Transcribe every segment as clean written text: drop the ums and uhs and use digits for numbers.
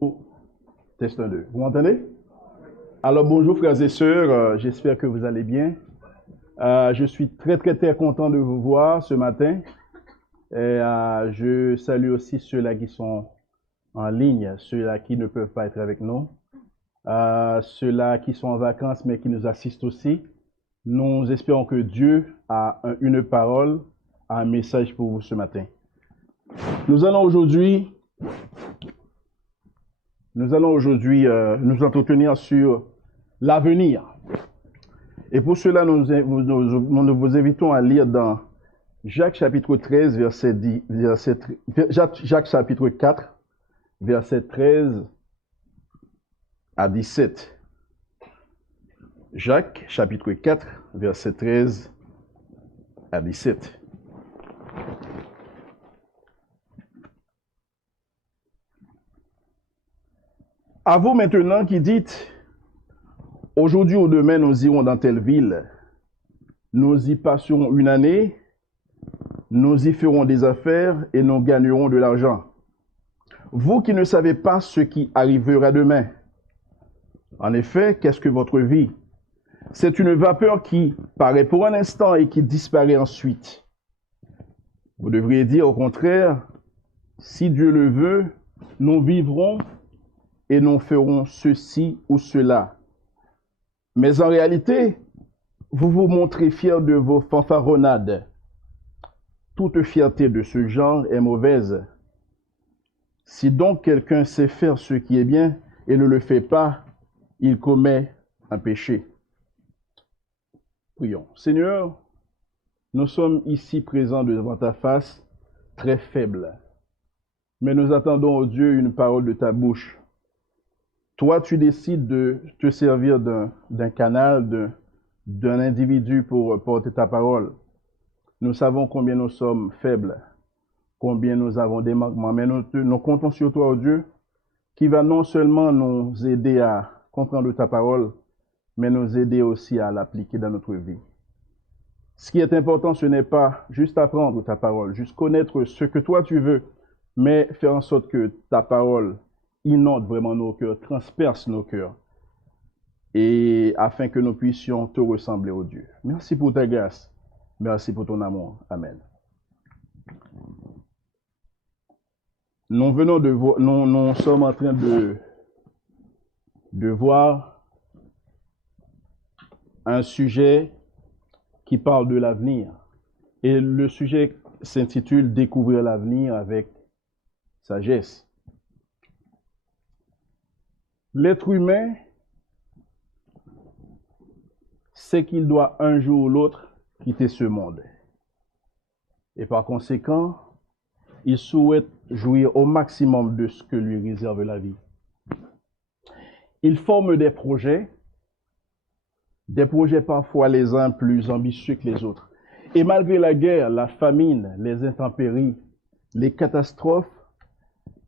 Oh, test 1, 2. Vous m'entendez? Alors bonjour frères et sœurs, j'espère que vous allez bien. Je suis très content de vous voir ce matin. Et je salue aussi ceux-là qui sont en ligne, ceux-là qui ne peuvent pas être avec nous, ceux-là qui sont en vacances mais qui nous assistent aussi. Nous espérons que Dieu a une parole, a un message pour vous ce matin. Nous allons aujourd'hui nous entretenir sur l'avenir. Et pour cela, nous vous invitons à lire dans Jacques chapitre 13, Jacques chapitre 4, verset 13 à 17. Jacques chapitre 4, verset 13 à 17. À vous maintenant qui dites, aujourd'hui ou demain nous irons dans telle ville, nous y passerons une année, nous y ferons des affaires et nous gagnerons de l'argent. Vous qui ne savez pas ce qui arrivera demain. En effet, qu'est-ce que votre vie? C'est une vapeur qui paraît pour un instant et qui disparaît ensuite. Vous devriez dire au contraire, si Dieu le veut, nous vivrons et nous ferons ceci ou cela. Mais en réalité, vous vous montrez fiers de vos fanfaronnades. Toute fierté de ce genre est mauvaise. Si donc quelqu'un sait faire ce qui est bien et ne le fait pas, il commet un péché. Prions. Seigneur, nous sommes ici présents devant ta face, très faibles. Mais nous attendons, oh Dieu, une parole de ta bouche. Toi, tu décides de te servir d'un canal, d'un individu pour porter ta parole. Nous savons combien nous sommes faibles, combien nous avons des manquements, mais nous comptons sur toi, oh Dieu, qui va non seulement nous aider à comprendre ta parole, mais nous aider aussi à l'appliquer dans notre vie. Ce qui est important, ce n'est pas juste apprendre ta parole, juste connaître ce que toi tu veux, mais faire en sorte que ta parole inonde vraiment nos cœurs, transperce nos cœurs, et afin que nous puissions te ressembler, oh Dieu. Merci pour ta grâce. Merci pour ton amour. Amen. Nous sommes en train de voir un sujet qui parle de l'avenir. Et le sujet s'intitule Découvrir l'avenir avec sagesse. L'être humain sait qu'il doit un jour ou l'autre quitter ce monde. Et par conséquent, il souhaite jouir au maximum de ce que lui réserve la vie. Il forme des projets parfois les uns plus ambitieux que les autres. Et malgré la guerre, la famine, les intempéries, les catastrophes,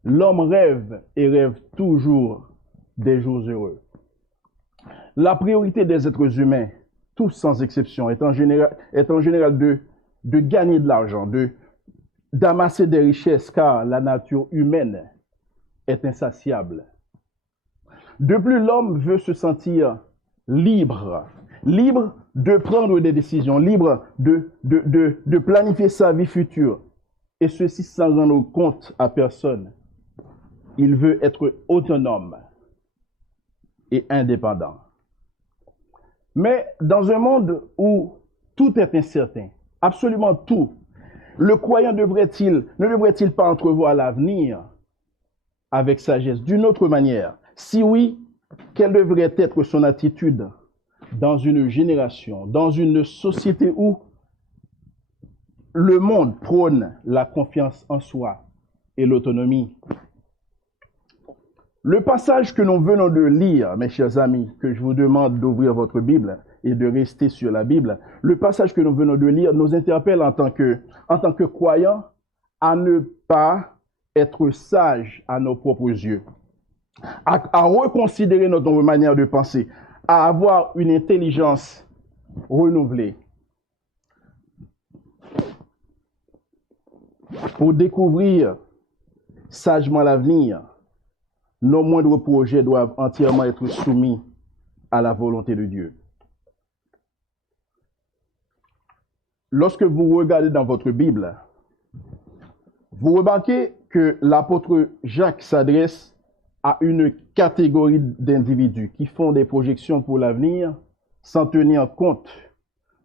l'homme rêve et rêve toujours des jours heureux. La priorité des êtres humains, tous sans exception, est en général de gagner de l'argent, d'amasser des richesses, car la nature humaine est insatiable. De plus, l'homme veut se sentir libre de prendre des décisions, libre de planifier sa vie future, et ceci sans rendre compte à personne. Il veut être autonome et indépendant. Mais dans un monde où tout est incertain, absolument tout, le croyant ne devrait-il pas entrevoir l'avenir avec sagesse d'une autre manière? Si oui, quelle devrait être son attitude dans une génération, dans une société où le monde prône la confiance en soi et l'autonomie? Le passage que nous venons de lire, mes chers amis, que je vous demande d'ouvrir votre Bible et de rester sur la Bible, le passage que nous venons de lire nous interpelle en tant que croyants à ne pas être sages à nos propres yeux, à reconsidérer notre manière de penser, à avoir une intelligence renouvelée pour découvrir sagement l'avenir nos moindres projets doivent entièrement être soumis à la volonté de Dieu. Lorsque vous regardez dans votre Bible, vous remarquez que l'apôtre Jacques s'adresse à une catégorie d'individus qui font des projections pour l'avenir sans tenir compte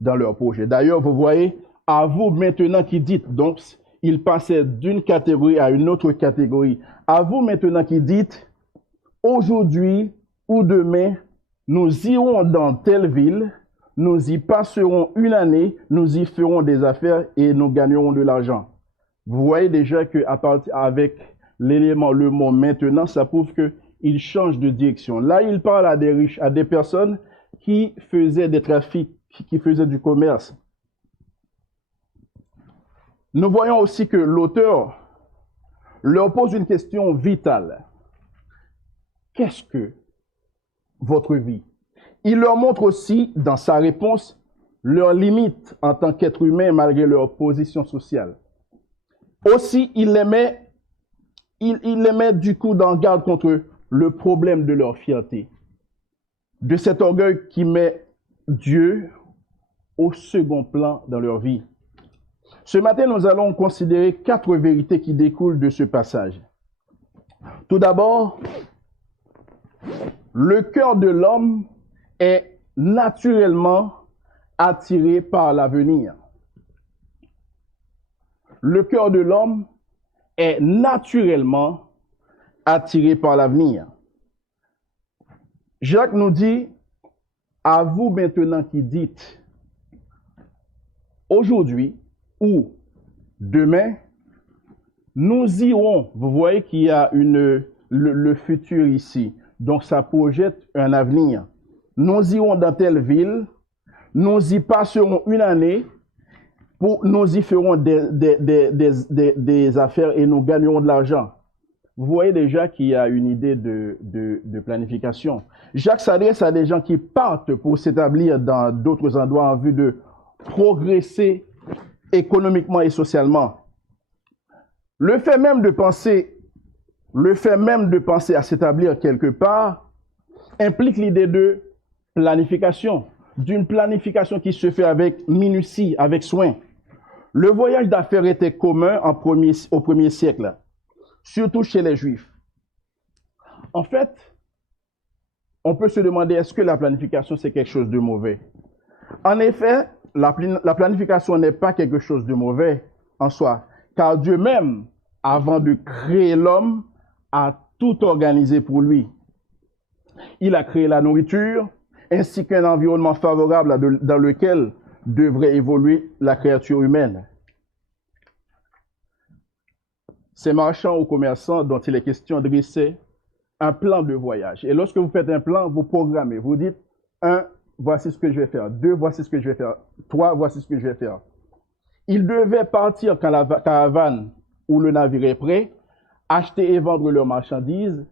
dans leurs projets. D'ailleurs, vous voyez, à vous maintenant qui dites, donc il passait d'une catégorie à une autre catégorie. À vous maintenant qui dites, aujourd'hui ou demain, nous irons dans telle ville, nous y passerons une année, nous y ferons des affaires et nous gagnerons de l'argent. Vous voyez déjà qu'avec l'élément, le mot maintenant, ça prouve qu'il change de direction. Là, il parle à des riches, à des personnes qui faisaient des trafics, qui faisaient du commerce. Nous voyons aussi que l'auteur leur pose une question vitale. Qu'est-ce que votre vie? Il leur montre aussi, dans sa réponse, leurs limites en tant qu'être humain malgré leur position sociale. Aussi, il les met du coup en garde contre le problème de leur fierté, de cet orgueil qui met Dieu au second plan dans leur vie. Ce matin, nous allons considérer 4 vérités qui découlent de ce passage. Tout d'abord, le cœur de l'homme est naturellement attiré par l'avenir. Le cœur de l'homme est naturellement attiré par l'avenir. Jacques nous dit, à vous maintenant qui dites, aujourd'hui ou demain, nous irons. Vous voyez qu'il y a le futur ici. Donc, ça projette un avenir. Nous irons dans telle ville, nous y passerons une année, nous y ferons des affaires et nous gagnerons de l'argent. Vous voyez déjà qu'il y a une idée de planification. Jacques s'adresse à des gens qui partent pour s'établir dans d'autres endroits en vue de progresser économiquement et socialement. Le fait même de penser à s'établir quelque part implique l'idée de planification, d'une planification qui se fait avec minutie, avec soin. Le voyage d'affaires était commun au premier siècle, surtout chez les Juifs. En fait, on peut se demander, est-ce que la planification, c'est quelque chose de mauvais? En effet, la planification n'est pas quelque chose de mauvais en soi, car Dieu même, avant de créer l'homme, a tout organisé pour lui. Il a créé la nourriture, ainsi qu'un environnement favorable dans lequel devrait évoluer la créature humaine. Ces marchands ou commerçants dont il est question dressaient un plan de voyage. Et lorsque vous faites un plan, vous programmez. Vous dites, 1, voici ce que je vais faire. 2, voici ce que je vais faire. 3, voici ce que je vais faire. Ils devaient partir quand la caravane ou le navire est prêt, acheter et vendre leurs marchandises,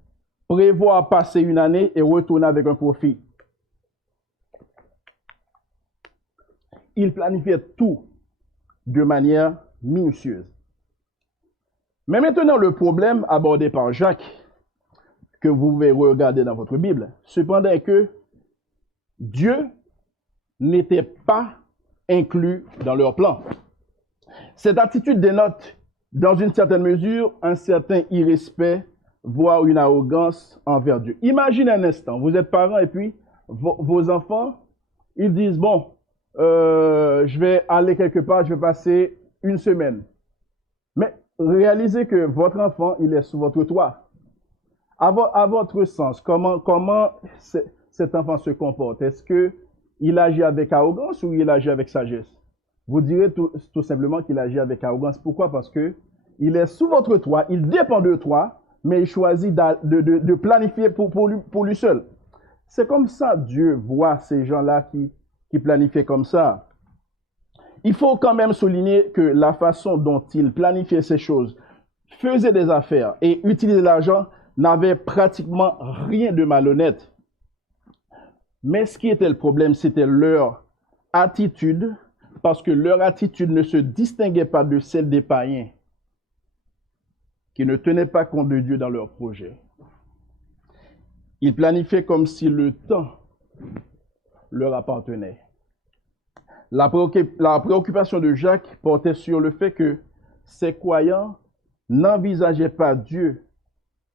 prévoir passer une année et retourner avec un profit. Ils planifiaient tout de manière minutieuse. Mais maintenant, le problème abordé par Jacques, que vous pouvez regarder dans votre Bible, cependant est que Dieu n'était pas inclus dans leur plan. Cette attitude dénote, dans une certaine mesure, un certain irrespect, voire une arrogance envers Dieu. Imaginez un instant, vous êtes parents et puis vos enfants, ils disent, bon, je vais aller quelque part, je vais passer une semaine. Mais réalisez que votre enfant, il est sous votre toit. À votre sens, comment cet enfant se comporte? Est-ce qu'il agit avec arrogance ou il agit avec sagesse? Vous direz tout simplement qu'il agit avec arrogance. Pourquoi? Parce que il est sous votre toit, il dépend de toi, mais il choisit de planifier pour lui seul. C'est comme ça Dieu voit ces gens-là qui planifient comme ça. Il faut quand même souligner que la façon dont il planifiait ces choses, faisait des affaires et utilisait l'argent n'avait pratiquement rien de malhonnête. Mais ce qui était le problème, c'était leur attitude, parce que leur attitude ne se distinguait pas de celle des païens, qui ne tenaient pas compte de Dieu dans leur projet. Ils planifiaient comme si le temps leur appartenait. La préoccupation de Jacques portait sur le fait que ces croyants n'envisageaient pas Dieu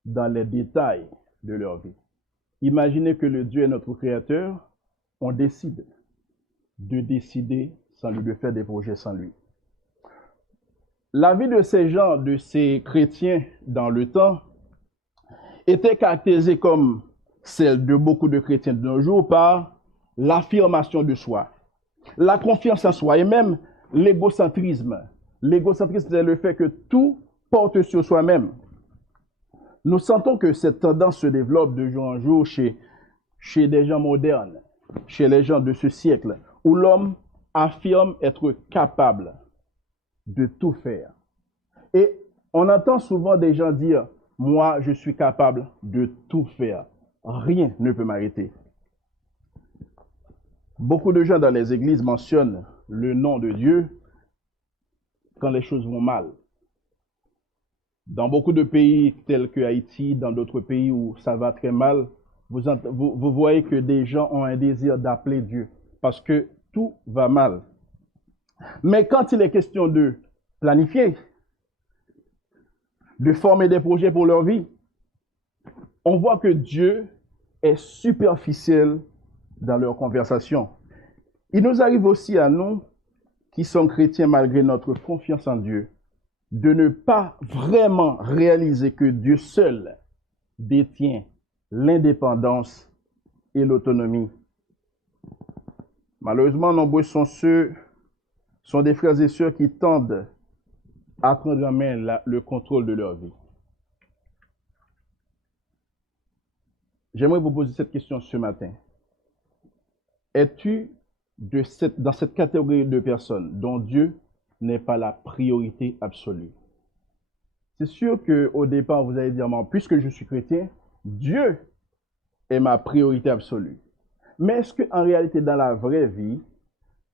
dans les détails de leur vie. Imaginez que le Dieu est notre créateur, on décide de décider sans lui, de faire des projets sans lui. La vie de ces gens, de ces chrétiens dans le temps, était caractérisée comme celle de beaucoup de chrétiens de nos jours par l'affirmation de soi, la confiance en soi et même l'égocentrisme. L'égocentrisme, c'est le fait que tout porte sur soi-même. Nous sentons que cette tendance se développe de jour en jour chez des gens modernes, chez les gens de ce siècle, où l'homme affirme être capable de tout faire. Et on entend souvent des gens dire, moi, je suis capable de tout faire. Rien ne peut m'arrêter. Beaucoup de gens dans les églises mentionnent le nom de Dieu quand les choses vont mal. Dans beaucoup de pays tels que Haïti, dans d'autres pays où ça va très mal, vous voyez que des gens ont un désir d'appeler Dieu parce que tout va mal. Mais quand il est question de planifier, de former des projets pour leur vie, on voit que Dieu est superficiel dans leur conversation. Il nous arrive aussi à nous, qui sommes chrétiens malgré notre confiance en Dieu, de ne pas vraiment réaliser que Dieu seul détient l'indépendance et l'autonomie. Malheureusement, nombreux sont des frères et sœurs qui tendent à prendre en main le contrôle de leur vie. J'aimerais vous poser cette question ce matin. Es-tu dans cette catégorie de personnes dont Dieu n'est pas la priorité absolue? C'est sûr qu'au départ, vous allez dire, puisque je suis chrétien, Dieu est ma priorité absolue. Mais est-ce qu'en réalité, dans la vraie vie,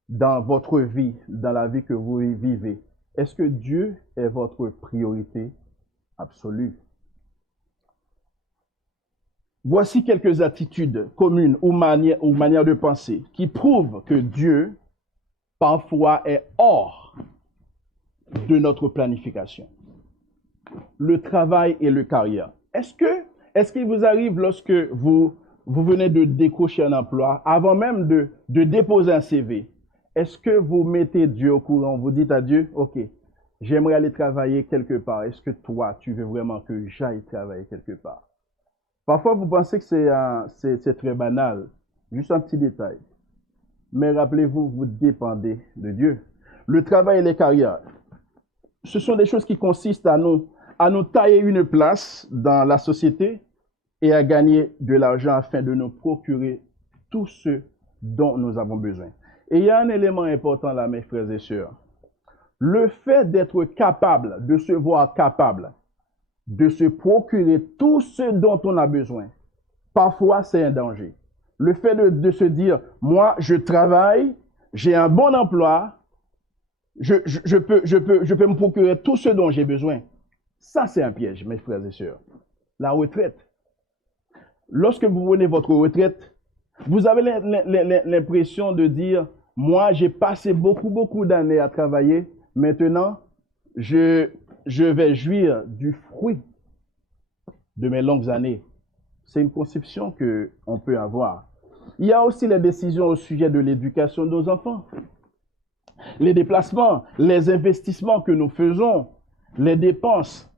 dans votre vie, dans la vie que vous vivez, est-ce que Dieu est votre priorité absolue? Voici quelques attitudes communes ou manières de penser qui prouvent que Dieu, parfois, est hors de notre planification. Le travail et le carrière. Est-ce qu'il vous arrive lorsque vous venez de décrocher un emploi, avant même de déposer un CV, est-ce que vous mettez Dieu au courant? Vous dites à Dieu, OK, j'aimerais aller travailler quelque part. Est-ce que toi, tu veux vraiment que j'aille travailler quelque part? Parfois, vous pensez que c'est très banal, juste un petit détail. Mais rappelez-vous, vous dépendez de Dieu. Le travail et les carrières, ce sont des choses qui consistent à nous tailler une place dans la société et à gagner de l'argent afin de nous procurer tout ce dont nous avons besoin. Et il y a un élément important là, mes frères et sœurs. Le fait d'être capable, de se voir capable, de se procurer tout ce dont on a besoin, parfois c'est un danger. Le fait de se dire, moi je travaille, j'ai un bon emploi, je peux me procurer tout ce dont j'ai besoin. Ça c'est un piège, mes frères et sœurs. La retraite. Lorsque vous prenez votre retraite, vous avez l'impression de dire, moi j'ai passé beaucoup d'années à travailler, maintenant je vais jouir du fruit de mes longues années. C'est une conception qu'on peut avoir. Il y a aussi les décisions au sujet de l'éducation de nos enfants. Les déplacements, les investissements que nous faisons, les dépenses.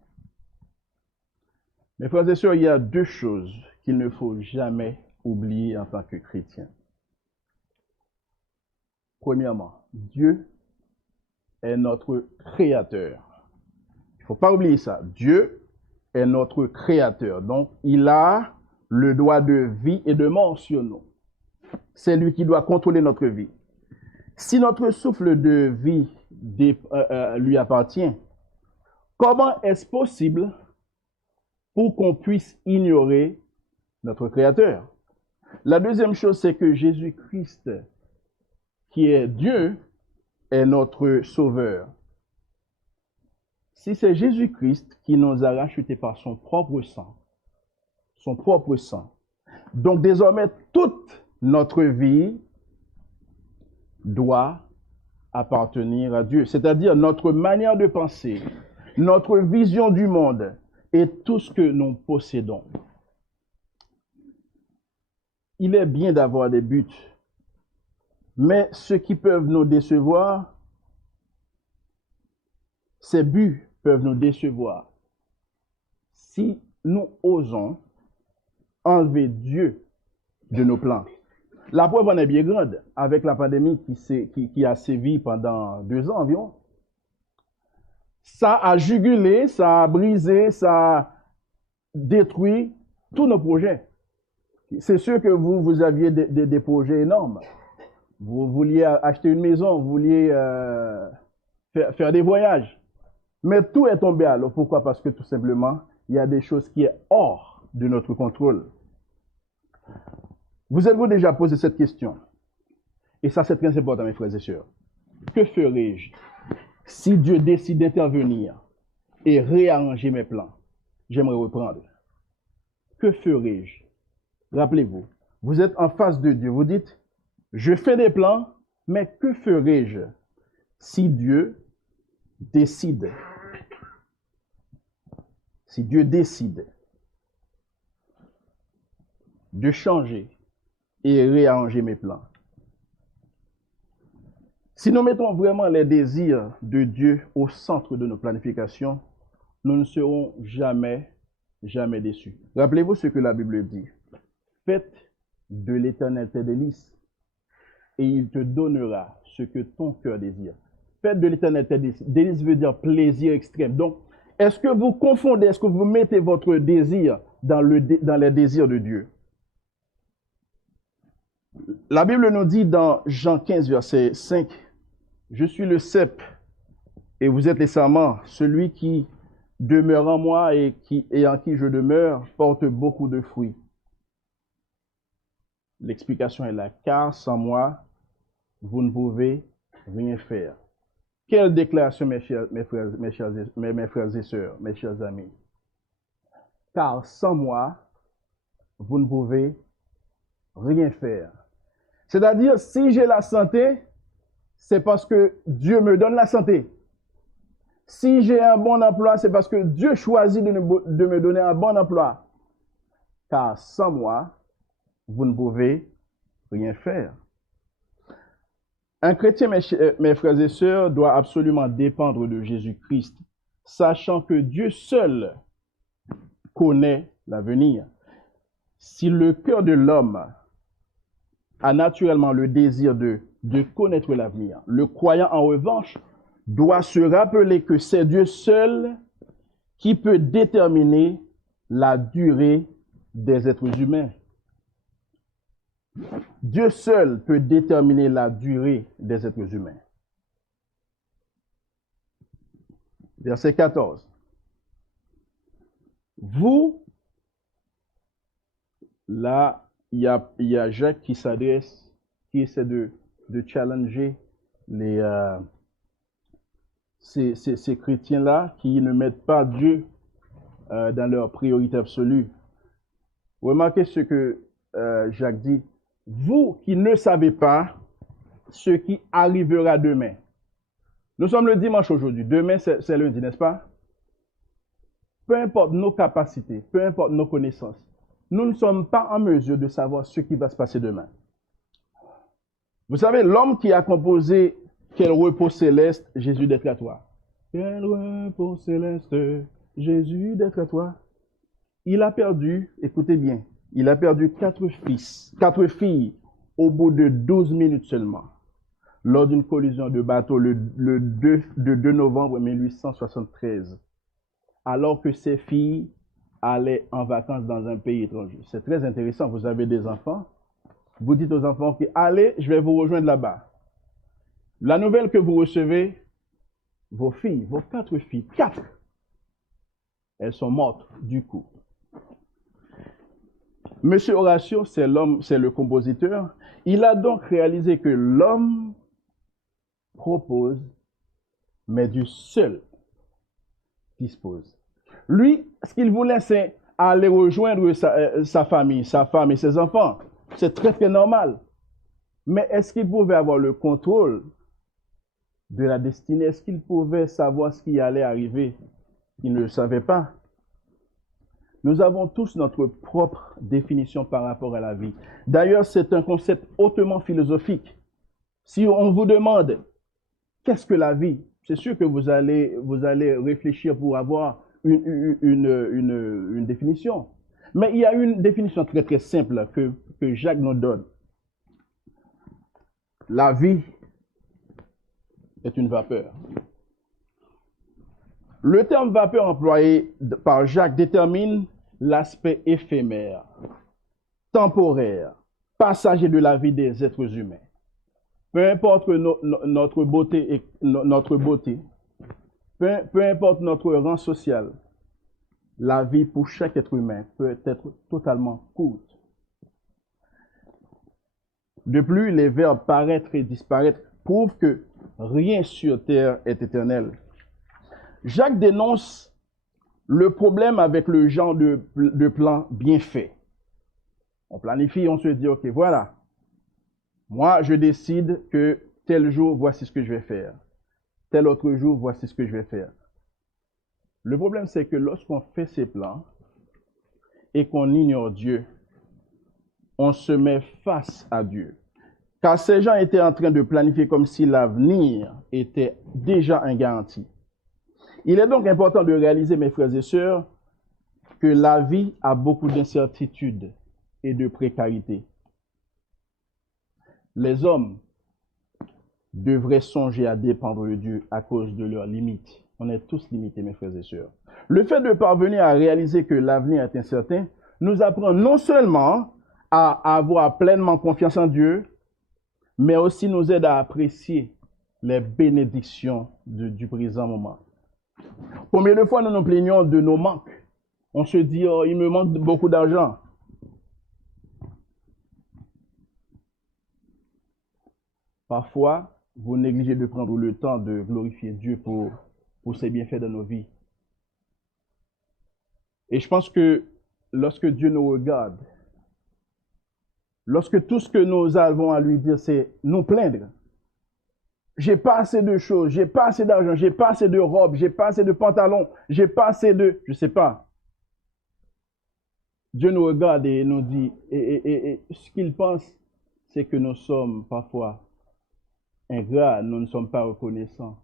Mes frères et sœurs, il y a deux choses qu'il ne faut jamais oublier en tant que chrétien. Premièrement, Dieu est notre créateur. Il ne faut pas oublier ça. Dieu est notre créateur. Donc, il a le droit de vie et de mort sur nous. C'est lui qui doit contrôler notre vie. Si notre souffle de vie lui appartient, comment est-ce possible pour qu'on puisse ignorer notre Créateur? La deuxième chose, c'est que Jésus-Christ, qui est Dieu, est notre Sauveur. Si c'est Jésus-Christ qui nous a rachetés par son propre sang, Donc désormais, toute notre vie doit appartenir à Dieu. C'est-à-dire notre manière de penser, notre vision du monde et tout ce que nous possédons. Il est bien d'avoir des buts, mais ceux qui peuvent nous décevoir, ces buts peuvent nous décevoir si nous osons enlever Dieu de nos plans. La preuve en est bien grande avec la pandémie qui a sévi pendant 2 ans environ. Ça a jugulé, ça a brisé, ça a détruit tous nos projets. C'est sûr que vous aviez des projets énormes. Vous vouliez acheter une maison, vous vouliez faire des voyages. Mais tout est tombé à l'eau. Pourquoi? Parce que tout simplement, il y a des choses qui sont hors de notre contrôle. Vous êtes-vous déjà posé cette question? Et ça, c'est très important, mes frères et sœurs. Que ferais-je si Dieu décide d'intervenir et réarranger mes plans? J'aimerais reprendre. Que ferais-je? Rappelez-vous, vous êtes en face de Dieu. Vous dites, je fais des plans, mais que ferais-je si Dieu décide? Si Dieu décide de changer et réarranger mes plans. Si nous mettons vraiment les désirs de Dieu au centre de nos planifications, nous ne serons jamais déçus. Rappelez-vous ce que la Bible dit. Faites de l'Éternel tes délices et il te donnera ce que ton cœur désire. Faites de l'Éternel tes délices. Délices veut dire plaisir extrême. Donc, est-ce que vous confondez, est-ce que vous mettez votre désir dans les désirs de Dieu? La Bible nous dit dans Jean 15, verset 5, « Je suis le cep et vous êtes les sarments. Celui qui demeure en moi et en qui je demeure porte beaucoup de fruits. » L'explication est là. « Car sans moi, vous ne pouvez rien faire. » Quelle déclaration, mes frères et sœurs, mes chers amis. « Car sans moi, vous ne pouvez rien faire. » C'est-à-dire, si j'ai la santé, c'est parce que Dieu me donne la santé. Si j'ai un bon emploi, c'est parce que Dieu choisit de me donner un bon emploi. Car sans moi, vous ne pouvez rien faire. Un chrétien, mes frères et sœurs, doit absolument dépendre de Jésus-Christ, sachant que Dieu seul connaît l'avenir. Si le cœur de l'homme a naturellement le désir de connaître l'avenir, le croyant, en revanche, doit se rappeler que c'est Dieu seul qui peut déterminer la durée des êtres humains. Dieu seul peut déterminer la durée des êtres humains. Verset 14. Vous, là, il y a Jacques qui s'adresse, qui essaie de challenger ces chrétiens-là qui ne mettent pas Dieu dans leur priorité absolue. Remarquez ce que Jacques dit. Vous qui ne savez pas ce qui arrivera demain. Nous sommes le dimanche aujourd'hui. Demain, c'est lundi, n'est-ce pas? Peu importe nos capacités, peu importe nos connaissances, nous ne sommes pas en mesure de savoir ce qui va se passer demain. Vous savez, l'homme qui a composé « Quel repos céleste, Jésus d'être à toi ». Quel repos céleste, Jésus d'être à toi. Il a perdu, écoutez bien, il a perdu 4 filles au bout de 12 minutes seulement, lors d'une collision de bateau le 2 novembre 1873, alors que ses filles allaient en vacances dans un pays étranger. C'est très intéressant, vous avez des enfants, vous dites aux enfants, okay, allez, je vais vous rejoindre là-bas. La nouvelle que vous recevez, vos filles, vos 4 filles, 4, elles sont mortes du coup. Monsieur Horatio, c'est l'homme, c'est le compositeur. Il a donc réalisé que l'homme propose, mais Dieu seul dispose. Lui, ce qu'il voulait, c'est à aller rejoindre sa famille, sa femme et ses enfants. C'est très, très normal. Mais est-ce qu'il pouvait avoir le contrôle de la destinée? Est-ce qu'il pouvait savoir ce qui allait arriver? Il ne le savait pas. Nous avons tous notre propre définition par rapport à la vie. D'ailleurs, c'est un concept hautement philosophique. Si on vous demande qu'est-ce que la vie, c'est sûr que vous allez réfléchir pour avoir une définition. Mais il y a une définition très très simple que Jacques nous donne. La vie est une vapeur. Le terme vapeur employé par Jacques détermine l'aspect éphémère, temporaire, passager de la vie des êtres humains. Peu importe notre beauté, peu importe notre rang social, la vie pour chaque être humain peut être totalement courte. De plus, les verbes paraître et disparaître prouvent que rien sur terre est éternel. Jacques dénonce le problème avec le genre de plan bien fait. On planifie, on se dit, OK, voilà, moi je décide que tel jour, voici ce que je vais faire. Tel autre jour, voici ce que je vais faire. Le problème, c'est que lorsqu'on fait ces plans et qu'on ignore Dieu, on se met face à Dieu. Car ces gens étaient en train de planifier comme si l'avenir était déjà un garanti. Il est donc important de réaliser, mes frères et sœurs, que la vie a beaucoup d'incertitudes et de précarité. Les hommes devraient songer à dépendre de Dieu à cause de leurs limites. On est tous limités, mes frères et sœurs. Le fait de parvenir à réaliser que l'avenir est incertain nous apprend non seulement à avoir pleinement confiance en Dieu, mais aussi nous aide à apprécier les bénédictions du présent moment. Combien de fois nous nous plaignons de nos manques? On se dit, oh, il me manque beaucoup d'argent. Parfois, vous négligez de prendre le temps de glorifier Dieu pour ses bienfaits dans nos vies. Et je pense que lorsque Dieu nous regarde, lorsque tout ce que nous avons à lui dire, c'est nous plaindre. J'ai pas assez de choses, j'ai pas assez d'argent, j'ai pas assez de robes, j'ai pas assez de pantalons, j'ai pas assez de, je sais pas. Dieu nous regarde et nous dit, et ce qu'il pense, c'est que nous sommes parfois ingrats, nous ne sommes pas reconnaissants.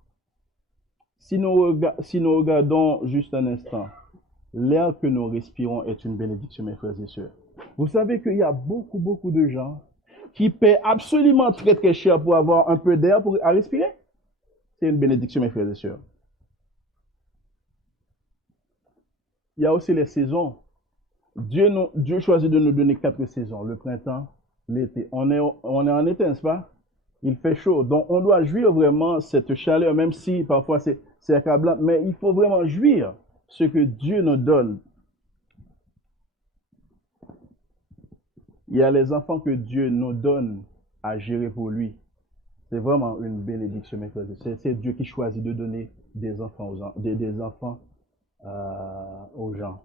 Si nous regardons juste un instant, l'air que nous respirons est une bénédiction, mes frères et sœurs. Vous savez qu'il y a beaucoup de gens qui paient absolument très très cher pour avoir un peu d'air à respirer. C'est une bénédiction, mes frères et sœurs. Il y a aussi les saisons. Dieu choisit de nous donner 4 saisons, le printemps, l'été. On est en été, n'est-ce pas? Il fait chaud. Donc, on doit jouir vraiment cette chaleur, même si parfois c'est accablant, mais il faut vraiment jouir ce que Dieu nous donne. Il y a les enfants que Dieu nous donne à gérer pour lui. C'est vraiment une bénédiction, mes frères. C'est Dieu qui choisit de donner des enfants aux gens.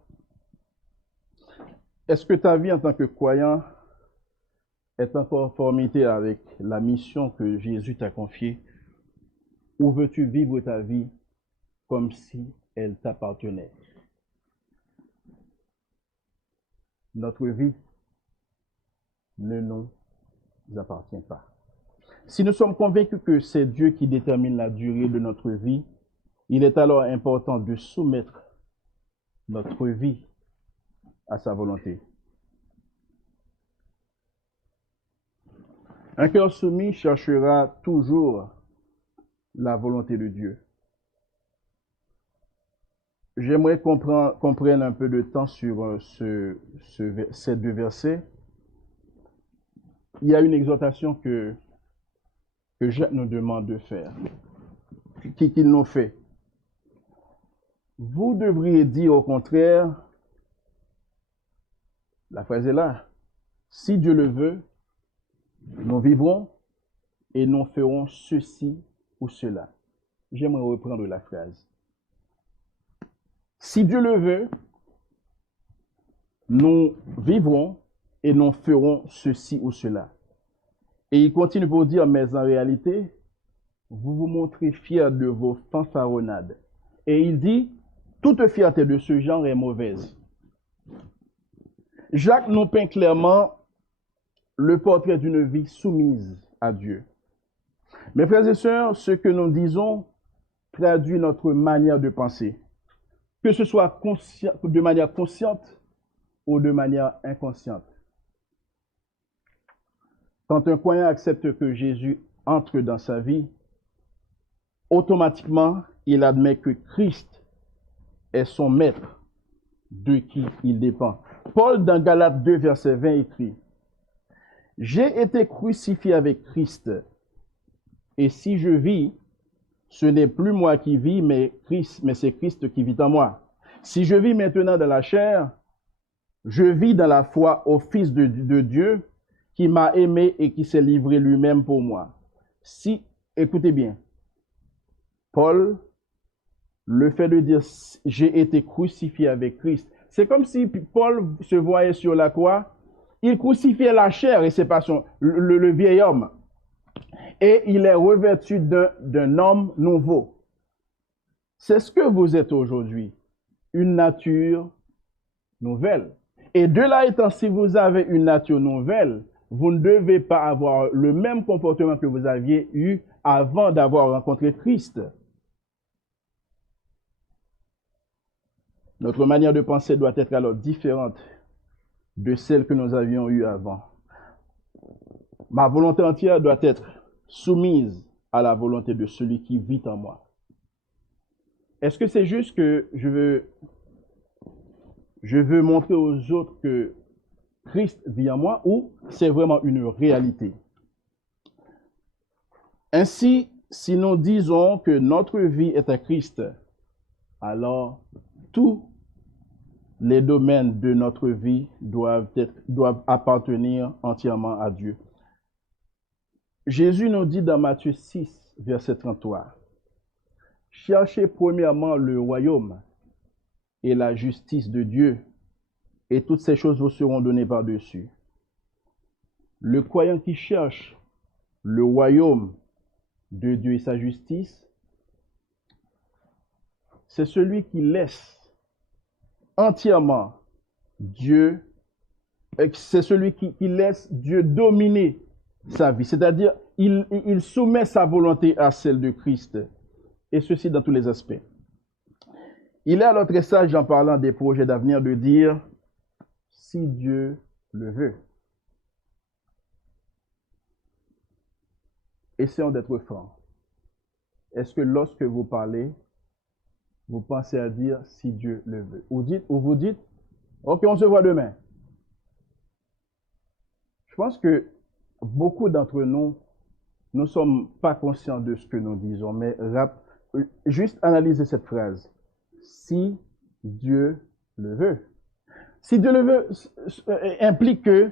Est-ce que ta vie en tant que croyant est en conformité avec la mission que Jésus t'a confiée, ou veux-tu vivre ta vie comme si elle t'appartenait? Notre vie ne nous appartient pas. Si nous sommes convaincus que c'est Dieu qui détermine la durée de notre vie, il est alors important de soumettre notre vie à sa volonté. Un cœur soumis cherchera toujours la volonté de Dieu. J'aimerais qu'on prenne un peu de temps sur ces 2 versets. Il y a une exhortation que Jacques nous demande de faire, qu'il nous fait. Vous devriez dire au contraire, la phrase est là, si Dieu le veut, nous vivrons et nous ferons ceci ou cela. J'aimerais reprendre la phrase. Si Dieu le veut, nous vivrons et nous ferons ceci ou cela. Et il continue pour dire, mais en réalité, vous vous montrez fiers de vos fanfaronnades. Et il dit, toute fierté de ce genre est mauvaise. Jacques nous peint clairement le portrait d'une vie soumise à Dieu. Mes frères et sœurs, ce que nous disons traduit notre manière de penser, que ce soit de manière consciente ou de manière inconsciente. Quand un croyant accepte que Jésus entre dans sa vie, automatiquement, il admet que Christ est son maître, de qui il dépend. Paul, dans Galates 2, verset 20, écrit, « J'ai été crucifié avec Christ, et si je vis, ce n'est plus moi qui vis, mais c'est Christ qui vit en moi. Si je vis maintenant dans la chair, je vis dans la foi au Fils de Dieu qui m'a aimé et qui s'est livré lui-même pour moi. » Si, écoutez bien, Paul, le fait de dire « j'ai été crucifié avec Christ », c'est comme si Paul se voyait sur la croix, il crucifiait la chair et ses passions, le vieil homme, et il est revêtu d'un homme nouveau. C'est ce que vous êtes aujourd'hui, une nature nouvelle. Et de là étant, si vous avez une nature nouvelle, vous ne devez pas avoir le même comportement que vous aviez eu avant d'avoir rencontré Christ. Notre manière de penser doit être alors différente de celle que nous avions eue avant. Ma volonté entière doit être soumise à la volonté de celui qui vit en moi. Est-ce que c'est juste que je veux montrer aux autres que Christ vit en moi ou c'est vraiment une réalité? Ainsi, si nous disons que notre vie est à Christ, alors tous les domaines de notre vie doivent appartenir entièrement à Dieu. Jésus nous dit dans Matthieu 6, verset 33, « Cherchez premièrement le royaume et la justice de Dieu, et toutes ces choses vous seront données par-dessus. » Le croyant qui cherche le royaume de Dieu et sa justice, c'est celui qui laisse entièrement Dieu, c'est celui qui laisse Dieu dominer sa vie, c'est-à-dire il soumet sa volonté à celle de Christ, et ceci dans tous les aspects. Il est alors très sage en parlant des projets d'avenir de dire « si Dieu le veut ». Essayons d'être francs. Est-ce que lorsque vous parlez, vous pensez à dire « si Dieu le veut » ou vous dites « ok, on se voit demain ». Je pense que beaucoup d'entre nous ne sommes pas conscients de ce que nous disons, mais juste analysez cette phrase. Si Dieu le veut. Si Dieu le veut, implique que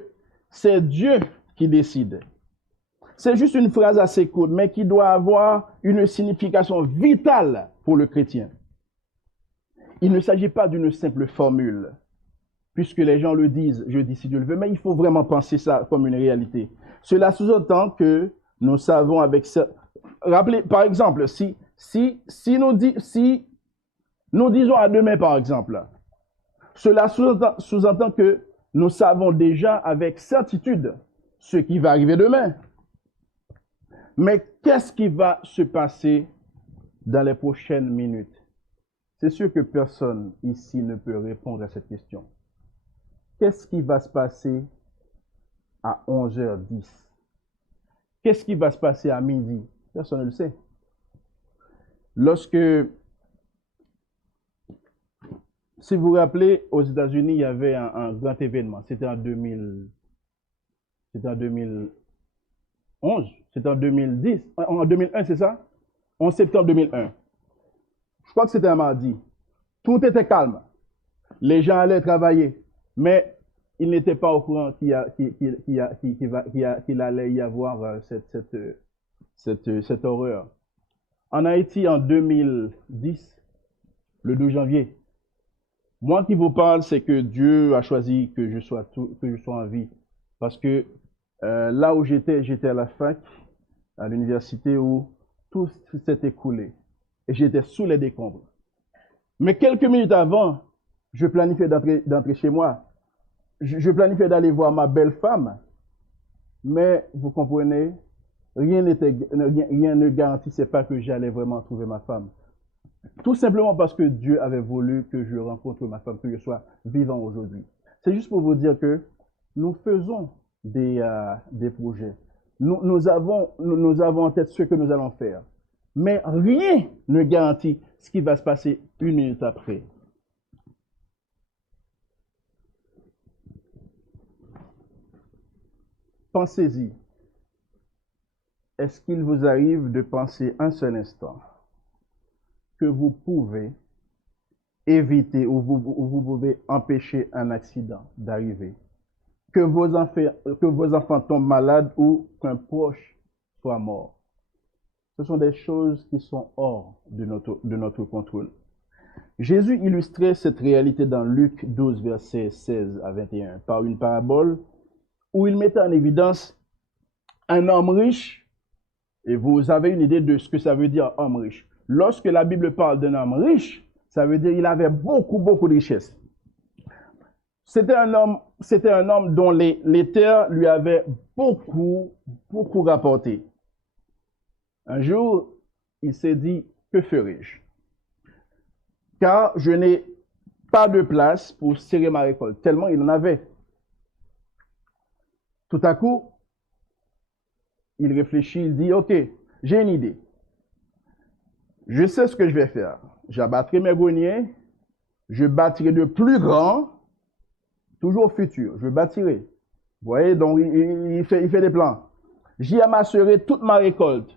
c'est Dieu qui décide. C'est juste une phrase assez courte, mais qui doit avoir une signification vitale pour le chrétien. Il ne s'agit pas d'une simple formule, puisque les gens le disent, je dis si Dieu le veut, mais il faut vraiment penser ça comme une réalité. Cela sous-entend que nous savons avec ça. Rappelez, par exemple, si nous disons à demain, par exemple, cela sous-entend que nous savons déjà avec certitude ce qui va arriver demain. Mais qu'est-ce qui va se passer dans les prochaines minutes? C'est sûr que personne ici ne peut répondre à cette question. Qu'est-ce qui va se passer à 11h10? Qu'est-ce qui va se passer à midi? Personne ne le sait. Si vous vous rappelez, aux États-Unis, il y avait un grand événement. C'était en 2011. C'était en 2010. En 2001, c'est ça? En septembre 2001. Je crois que c'était un mardi. Tout était calme. Les gens allaient travailler. Mais ils n'étaient pas au courant qu'il allait y avoir cette horreur. En Haïti, en 2010, le 12 janvier, Moi qui vous parle, c'est que Dieu a choisi que je sois en vie. Parce que là où j'étais à la fac, à l'université où tout s'est écoulé. Et j'étais sous les décombres. Mais quelques minutes avant, je planifiais d'entrer chez moi. Je planifiais d'aller voir ma belle femme. Mais vous comprenez, rien ne garantissait pas que j'allais vraiment trouver ma femme. Tout simplement parce que Dieu avait voulu que je rencontre ma femme, que je sois vivant aujourd'hui. C'est juste pour vous dire que nous faisons des projets. Nous avons en tête ce que nous allons faire. Mais rien ne garantit ce qui va se passer une minute après. Pensez-y. Est-ce qu'il vous arrive de penser un seul instant que vous pouvez éviter ou vous pouvez empêcher un accident d'arriver, que vos enfants tombent malades ou qu'un proche soit mort? Ce sont des choses qui sont hors de notre contrôle. Jésus illustrait cette réalité dans Luc 12, versets 16 à 21, par une parabole où il mettait en évidence un homme riche, et vous avez une idée de ce que ça veut dire homme riche. Lorsque la Bible parle d'un homme riche, ça veut dire qu'il avait beaucoup de richesses. C'était un homme dont les terres lui avaient beaucoup rapporté. Un jour, il s'est dit, que ferai-je? Car je n'ai pas de place pour serrer ma récolte, tellement il en avait. Tout à coup, il réfléchit, il dit, OK, j'ai une idée. Je sais ce que je vais faire. J'abattrai mes greniers, je bâtirai de plus grands, toujours au futur, je bâtirai. Vous voyez, donc il fait des plans. J'y amasserai toute ma récolte.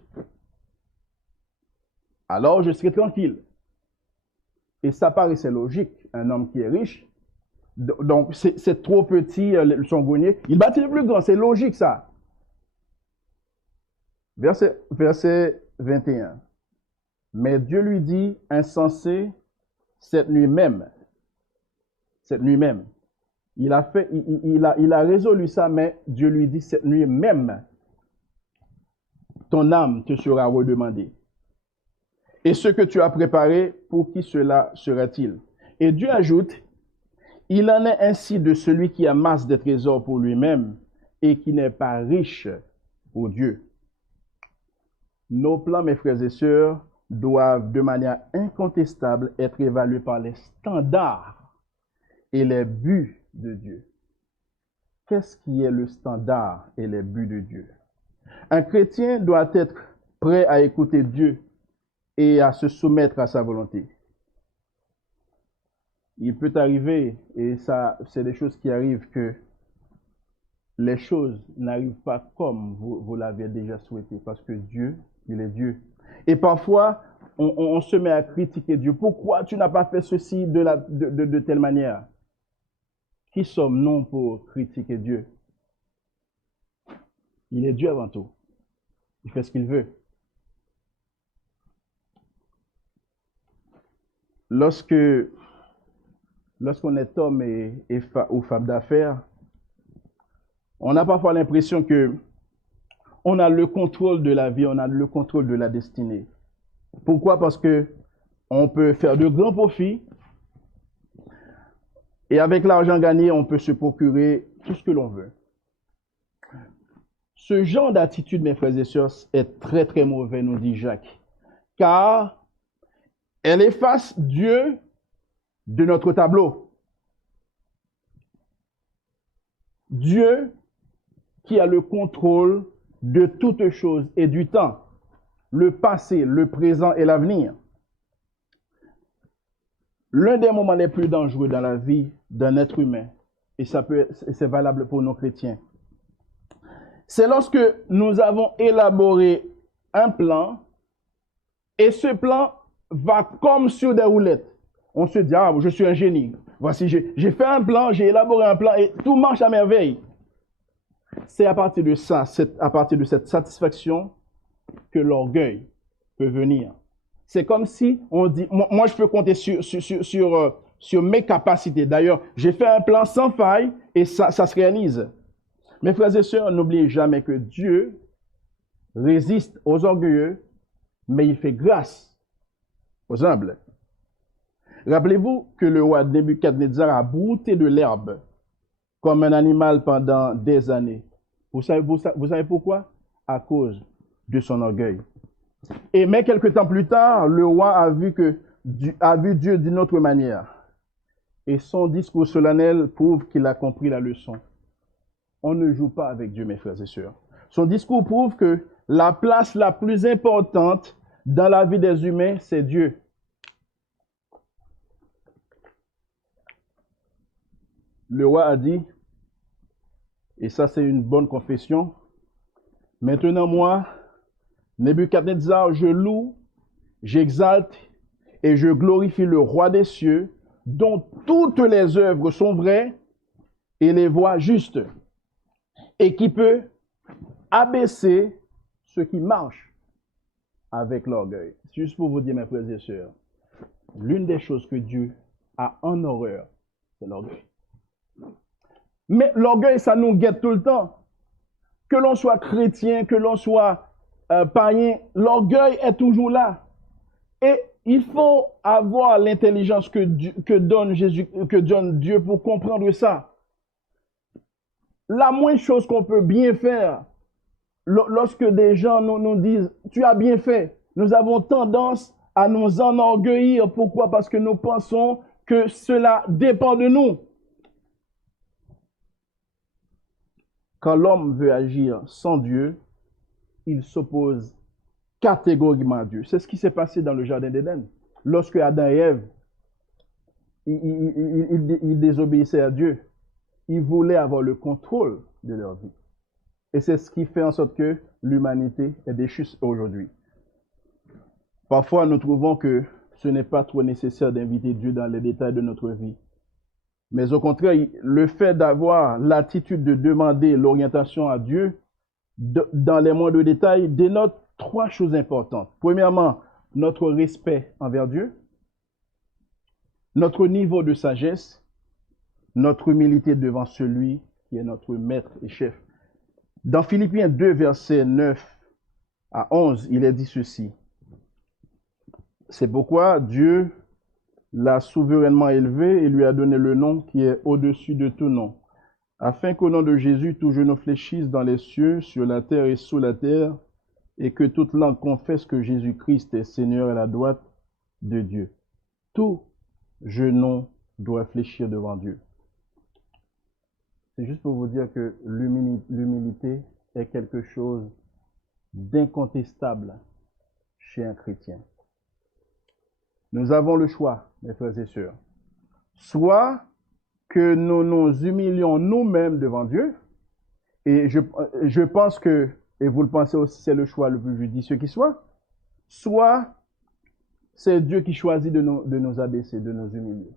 Alors je serai tranquille. Et ça paraissait logique, un homme qui est riche. Donc c'est trop petit, son grenier. Il bâtit le plus grand, c'est logique ça. Verset 21. Mais Dieu lui dit, insensé, cette nuit même, il a résolu ça, mais Dieu lui dit, cette nuit même, ton âme te sera redemandée. Et ce que tu as préparé, pour qui cela sera-t-il? Et Dieu ajoute, il en est ainsi de celui qui amasse des trésors pour lui-même et qui n'est pas riche pour Dieu. Nos plans, mes frères et sœurs, doivent de manière incontestable être évalués par les standards et les buts de Dieu. Qu'est-ce qui est le standard et les buts de Dieu? Un chrétien doit être prêt à écouter Dieu et à se soumettre à sa volonté. Il peut arriver, et ça, c'est des choses qui arrivent, que les choses n'arrivent pas comme vous l'aviez déjà souhaité, parce que Dieu, il est Dieu. Et parfois, on se met à critiquer Dieu. Pourquoi tu n'as pas fait ceci de telle manière? Qui sommes-nous pour critiquer Dieu? Il est Dieu avant tout. Il fait ce qu'il veut. Lorsqu'on est homme ou femme d'affaires, on a parfois l'impression que on a le contrôle de la vie, on a le contrôle de la destinée. Pourquoi? Parce que on peut faire de grands profits et avec l'argent gagné, on peut se procurer tout ce que l'on veut. Ce genre d'attitude, mes frères et sœurs, est très mauvais, nous dit Jacques, car elle efface Dieu de notre tableau. Dieu qui a le contrôle de toutes choses et du temps, le passé, le présent et l'avenir. L'un des moments les plus dangereux dans la vie d'un être humain, et c'est valable pour nos chrétiens, c'est lorsque nous avons élaboré un plan et ce plan va comme sur des roulettes. On se dit, ah, je suis un génie. Voici, j'ai fait un plan, j'ai élaboré un plan et tout marche à merveille. C'est à partir de ça, à partir de cette satisfaction que l'orgueil peut venir. C'est comme si on dit, moi je peux compter sur sur mes capacités. D'ailleurs, j'ai fait un plan sans faille et ça se réalise. Mes frères et sœurs, n'oubliez jamais que Dieu résiste aux orgueilleux, mais il fait grâce aux humbles. Rappelez-vous que le roi Nebuchadnezzar a brouté de l'herbe comme un animal pendant des années. Vous savez pourquoi? À cause de son orgueil. Mais quelque temps plus tard, le roi a vu Dieu d'une autre manière. Et son discours solennel prouve qu'il a compris la leçon. On ne joue pas avec Dieu, mes frères et sœurs. Son discours prouve que la place la plus importante dans la vie des humains, c'est Dieu. Le roi a dit, et ça c'est une bonne confession, maintenant moi, Nebuchadnezzar, je loue, j'exalte et je glorifie le roi des cieux, dont toutes les œuvres sont vraies et les voies justes, et qui peut abaisser ceux qui marchent avec l'orgueil. Juste pour vous dire, mes frères et sœurs, l'une des choses que Dieu a en horreur, c'est l'orgueil. Mais l'orgueil, ça nous guette tout le temps. Que l'on soit chrétien, que l'on soit païen, l'orgueil est toujours là. Et il faut avoir l'intelligence que donne Dieu pour comprendre ça. La moindre chose qu'on peut bien faire, lorsque des gens nous disent « tu as bien fait », nous avons tendance à nous enorgueillir. Pourquoi? Parce que nous pensons que cela dépend de nous. Quand l'homme veut agir sans Dieu, il s'oppose catégoriquement à Dieu. C'est ce qui s'est passé dans le jardin d'Éden. Lorsque Adam et Ève, ils désobéissaient à Dieu, ils voulaient avoir le contrôle de leur vie. Et c'est ce qui fait en sorte que l'humanité est déchue aujourd'hui. Parfois, nous trouvons que ce n'est pas trop nécessaire d'inviter Dieu dans les détails de notre vie. Mais au contraire, le fait d'avoir l'attitude de demander l'orientation à Dieu dans les moindres détails dénote trois choses importantes. Premièrement, notre respect envers Dieu, notre niveau de sagesse, notre humilité devant celui qui est notre maître et chef. Dans Philippiens 2, versets 9 à 11, il est dit ceci. C'est pourquoi Dieu l'a souverainement élevé et lui a donné le nom qui est au-dessus de tout nom, afin qu'au nom de Jésus, tout genou fléchisse dans les cieux, sur la terre et sous la terre, et que toute langue confesse que Jésus-Christ est Seigneur à la droite de Dieu. Tout genou doit fléchir devant Dieu. C'est juste pour vous dire que l'humilité est quelque chose d'incontestable chez un chrétien. Nous avons le choix, mes frères et sœurs. Soit que nous nous humilions nous-mêmes devant Dieu, et je pense que, et vous le pensez aussi, c'est le choix le plus judicieux qui soit c'est Dieu qui choisit de nous abaisser, de nous humilier.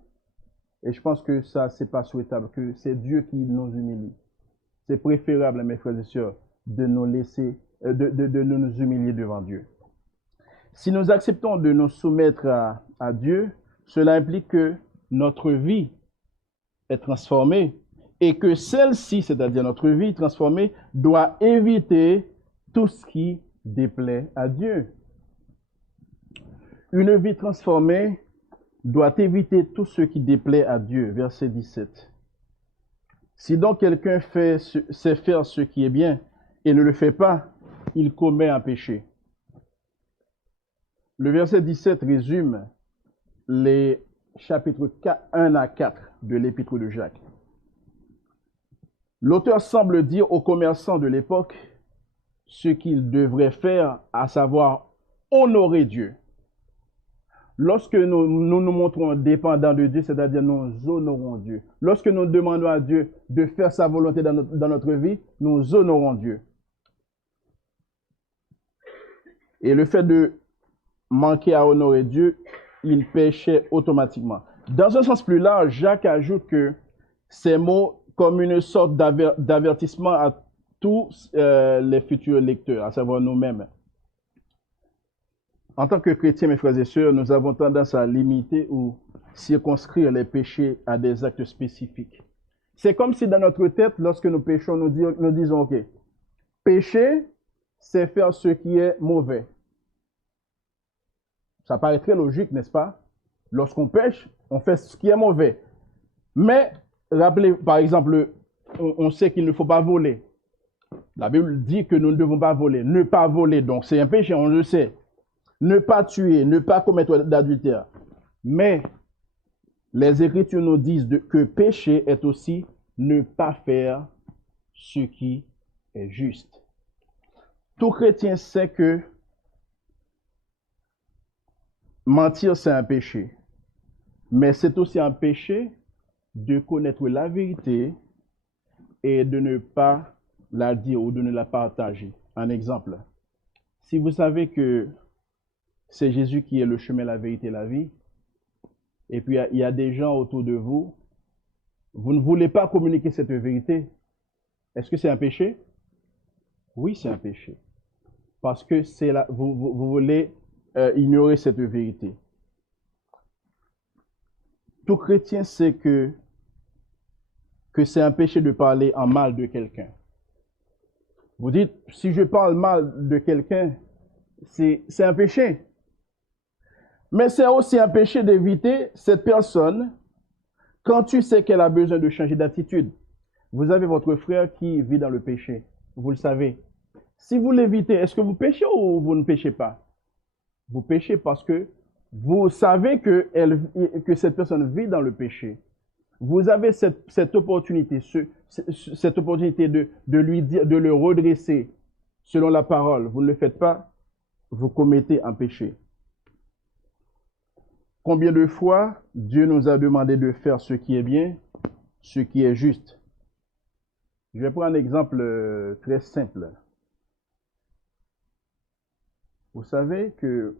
Et je pense que ça, c'est pas souhaitable, que c'est Dieu qui nous humilie. C'est préférable, mes frères et sœurs, de nous laisser, de nous humilier devant Dieu. Si nous acceptons de nous soumettre à Dieu, cela implique que notre vie est transformée et que celle-ci, c'est-à-dire notre vie transformée, doit éviter tout ce qui déplaît à Dieu. Une vie transformée doit éviter tout ce qui déplaît à Dieu. Verset 17. Si donc quelqu'un sait faire ce qui est bien et ne le fait pas, il commet un péché. Le verset 17 résume les chapitres 1 à 4 de l'épître de Jacques. L'auteur semble dire aux commerçants de l'époque ce qu'ils devraient faire, à savoir honorer Dieu. Lorsque nous nous montrons dépendants de Dieu, c'est-à-dire nous honorons Dieu. Lorsque nous demandons à Dieu de faire sa volonté dans notre vie, nous honorons Dieu. Et le fait de manquer à honorer Dieu, il péchait automatiquement. Dans un sens plus large, Jacques ajoute que ces mots comme une sorte d'avertissement à tous les futurs lecteurs, à savoir nous-mêmes. En tant que chrétiens, mes frères et sœurs, nous avons tendance à limiter ou circonscrire les péchés à des actes spécifiques. C'est comme si dans notre tête, lorsque nous péchons, nous disons, OK, pécher, c'est faire ce qui est mauvais. Ça paraît très logique, n'est-ce pas? Lorsqu'on pêche, on fait ce qui est mauvais. Mais, rappelez, par exemple, on sait qu'il ne faut pas voler. La Bible dit que nous ne devons pas voler. Ne pas voler, donc c'est un péché, on le sait. Ne pas tuer, ne pas commettre d'adultère. Mais les Écritures nous disent que péché est aussi ne pas faire ce qui est juste. Tout chrétien sait que mentir, c'est un péché. Mais c'est aussi un péché de connaître la vérité et de ne pas la dire ou de ne la partager. Un exemple. Si vous savez que c'est Jésus qui est le chemin, la vérité et la vie, et puis il y a des gens autour de vous, vous ne voulez pas communiquer cette vérité. Est-ce que c'est un péché? Oui, c'est un péché. Parce que vous voulez ignorer cette vérité. Tout chrétien sait que c'est un péché de parler en mal de quelqu'un. Vous dites, si je parle mal de quelqu'un, c'est un péché. Mais c'est aussi un péché d'éviter cette personne quand tu sais qu'elle a besoin de changer d'attitude. Vous avez votre frère qui vit dans le péché. Vous le savez. Si vous l'évitez, est-ce que vous péchez ou vous ne péchez pas? Vous péchez parce que vous savez que cette personne vit dans le péché. Vous avez cette opportunité, cette opportunité de lui dire, de le redresser selon la parole. Vous ne le faites pas, vous commettez un péché. Combien de fois Dieu nous a demandé de faire ce qui est bien, ce qui est juste? Je vais prendre un exemple très simple. Vous savez que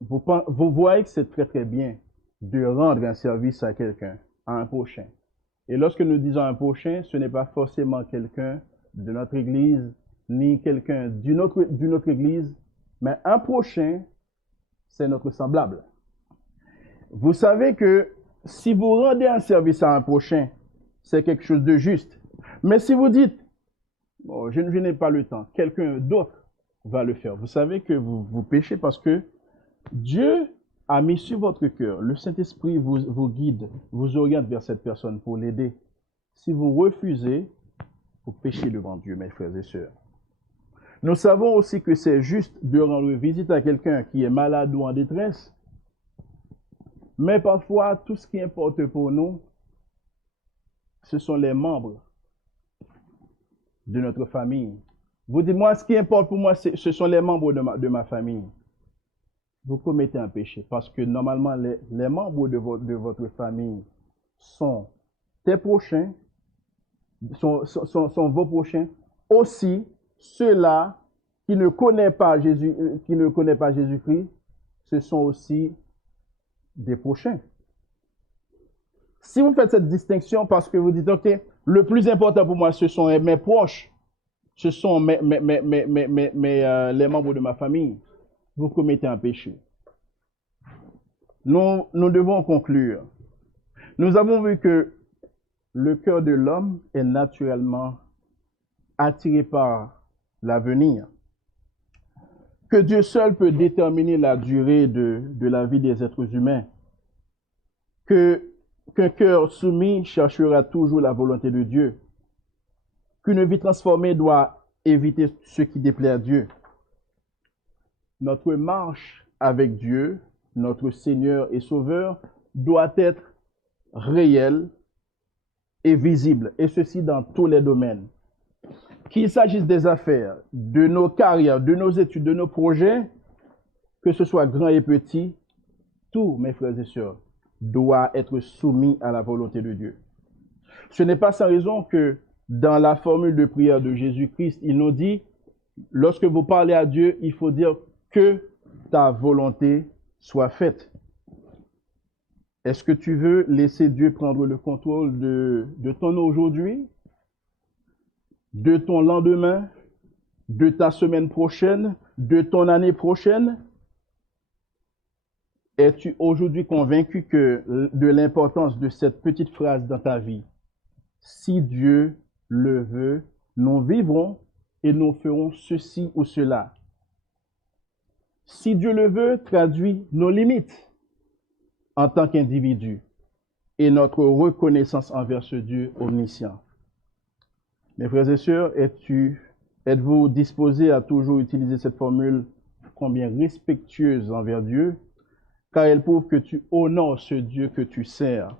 vous voyez que c'est très très bien de rendre un service à quelqu'un, à un prochain. Et lorsque nous disons un prochain, ce n'est pas forcément quelqu'un de notre église, ni quelqu'un d'une autre église, mais un prochain, c'est notre semblable. Vous savez que si vous rendez un service à un prochain, c'est quelque chose de juste. Mais si vous dites, bon, je n'ai pas le temps, quelqu'un d'autre va le faire. Vous savez que vous péchez parce que Dieu a mis sur votre cœur, le Saint-Esprit vous guide, vous oriente vers cette personne pour l'aider. Si vous refusez, vous péchez devant Dieu, mes frères et sœurs. Nous savons aussi que c'est juste de rendre visite à quelqu'un qui est malade ou en détresse. Mais parfois, tout ce qui importe pour nous, ce sont les membres de notre famille. Vous dites, moi, ce qui importe pour moi, ce sont les membres de ma famille. Vous commettez un péché parce que normalement, les membres de votre famille sont tes prochains, sont vos prochains, aussi ceux-là qui ne connaissent pas Jésus-Christ, ce sont aussi des prochains. Si vous faites cette distinction parce que vous dites, OK, le plus important pour moi, ce sont mes proches, ce sont les membres de ma famille, vous commettez un péché. Nous devons conclure. Nous avons vu que le cœur de l'homme est naturellement attiré par l'avenir, que Dieu seul peut déterminer la durée de la vie des êtres humains, qu'un cœur soumis cherchera toujours la volonté de Dieu, qu'une vie transformée doit éviter ce qui déplaît à Dieu. Notre marche avec Dieu, notre Seigneur et Sauveur, doit être réelle et visible, et ceci dans tous les domaines. Qu'il s'agisse des affaires, de nos carrières, de nos études, de nos projets, que ce soit grand et petit, tout, mes frères et sœurs, doit être soumis à la volonté de Dieu. Ce n'est pas sans raison que dans la formule de prière de Jésus-Christ, il nous dit, lorsque vous parlez à Dieu, il faut dire que ta volonté soit faite. Est-ce que tu veux laisser Dieu prendre le contrôle de ton aujourd'hui, de ton lendemain, de ta semaine prochaine, de ton année prochaine? Es-tu aujourd'hui convaincu de l'importance de cette petite phrase dans ta vie? Si Dieu le veut, nous vivrons et nous ferons ceci ou cela. Si Dieu le veut, traduit nos limites en tant qu'individu et notre reconnaissance envers ce Dieu omniscient. Mes frères et sœurs, êtes-vous disposés à toujours utiliser cette formule combien respectueuse envers Dieu, car elle prouve que tu honores ce Dieu que tu sers.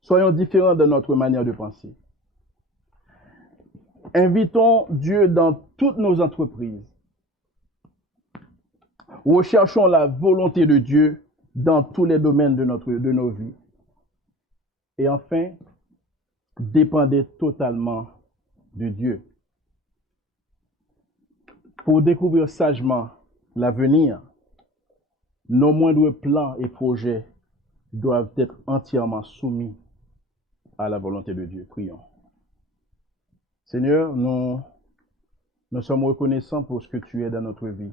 Soyons différents de notre manière de penser. Invitons Dieu dans toutes nos entreprises. Recherchons la volonté de Dieu dans tous les domaines de nos vies. Et enfin, dépendez totalement de Dieu. Pour découvrir sagement l'avenir, nos moindres plans et projets doivent être entièrement soumis à la volonté de Dieu. Prions. Seigneur, nous sommes reconnaissants pour ce que tu es dans notre vie.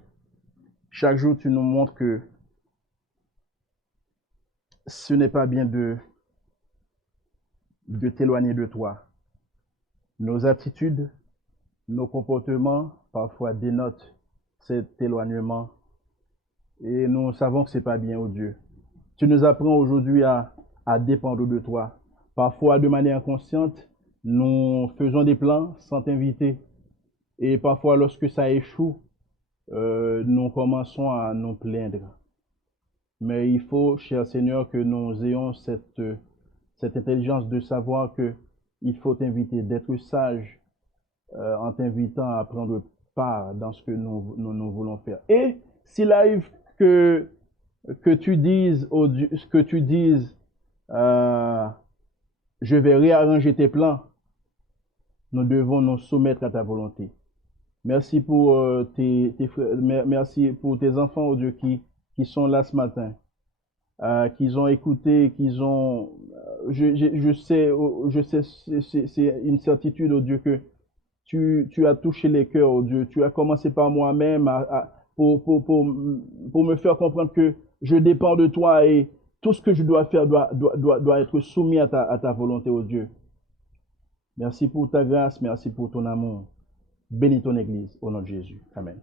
Chaque jour, tu nous montres que ce n'est pas bien de t'éloigner de toi. Nos attitudes, nos comportements, parfois dénotent cet éloignement. Et nous savons que ce n'est pas bien, oh Dieu. Tu nous apprends aujourd'hui à dépendre de toi. Parfois, de manière inconsciente, nous faisons des plans sans t'inviter. Et parfois, lorsque ça échoue, nous commençons à nous plaindre. Mais il faut, cher Seigneur, que nous ayons cette intelligence de savoir qu'il faut t'inviter, d'être sage en t'invitant à prendre part dans ce que nous voulons faire. Et s'il arrive que tu dises, je vais réarranger tes plans, nous devons nous soumettre à ta volonté. Merci pour merci pour tes enfants, oh Dieu, qui sont là ce matin, qu'ils ont écouté, qu'ils ont, je sais, c'est une certitude, oh Dieu, que tu as touché les cœurs, oh Dieu. Tu as commencé par moi-même pour me faire comprendre que je dépends de toi et tout ce que je dois faire doit être soumis à ta volonté, oh Dieu. Merci pour ta grâce, merci pour ton amour. Bénis ton Église, au nom de Jésus. Amen.